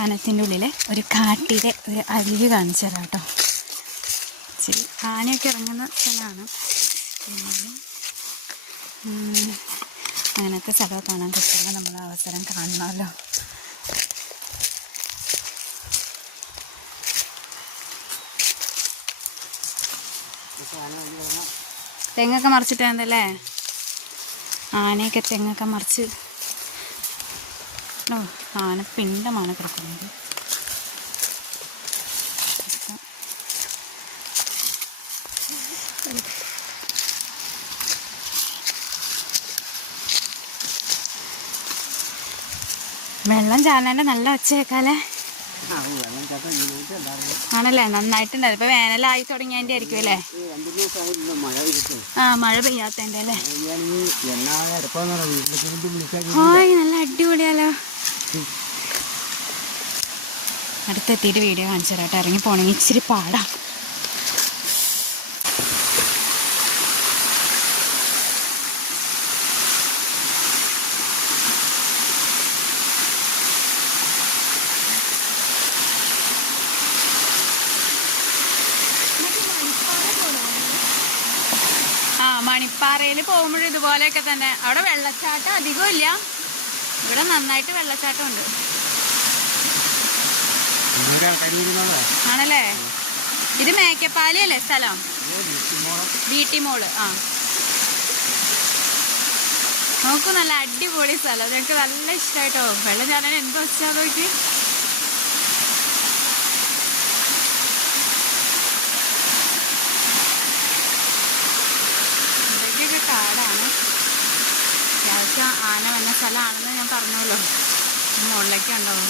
വനത്തിൻ്റെ ഉള്ളിലെ ഒരു കാട്ടിലെ ഒരു അരുവി കാണിച്ചു തരാം കേട്ടോ. ശരി, ആനയൊക്കെ ഇറങ്ങുന്ന സ്ഥലമാണ്. അങ്ങനത്തെ സ്ഥലമൊക്കെ കാണാൻ കിട്ടുമ്പോൾ നമ്മൾ അവസരം കാണണമല്ലോ. തെങ്ങൊക്കെ മറിച്ചിട്ടാണല്ലേ, ആനയൊക്കെ തെങ്ങൊക്കെ മറിച്ച്. ആന പിണ്ടമാണ് കിടക്കുന്നത്. വെള്ളം ചാനേൻ്റെ നല്ല ഒച്ച കേൾക്കാല്ലേ. ആണല്ലേ, നന്നായിട്ടുണ്ടാവും. ഇപ്പൊ വേനലായി തുടങ്ങിയതിന്റെ ആയിരിക്കും അല്ലേ. മഴ പെയ്യാത്തതിന്റെ അല്ലേ. ഹായ്, നല്ല അടിപൊളിയാലോ. അടുത്തെത്തിയിട്ട് വീഡിയോ കാണിച്ചു തരാം കേട്ടോ. ഇറങ്ങി പോണെങ്കിൽ ഇച്ചിരി പാടാ. മണിപ്പാറയിൽ പോകുമ്പോഴും ഇതുപോലെയൊക്കെ തന്നെ. അവിടെ വെള്ളച്ചാട്ടം അധികമില്ല, ഇവിടെ നന്നായിട്ട് വെള്ളച്ചാട്ടമുണ്ട്. ആണല്ലേ. ഇത് മേക്കപ്പാലി അല്ലേ സ്ഥലം? ബീട്ടി മോള്. നോക്കൂ, നല്ല അടിപൊളി സ്ഥലം. എനിക്ക് നല്ല ഇഷ്ടമായിട്ടോ. വെള്ളം ചാടാൻ എന്ത് വെച്ചാൽ നോക്കി. കാടാണ്. അത്യാവശ്യം ആന വന്ന സ്ഥലമാണെന്ന് ഞാൻ പറഞ്ഞല്ലോ. മുകളിലേക്ക് ഉണ്ടാവും.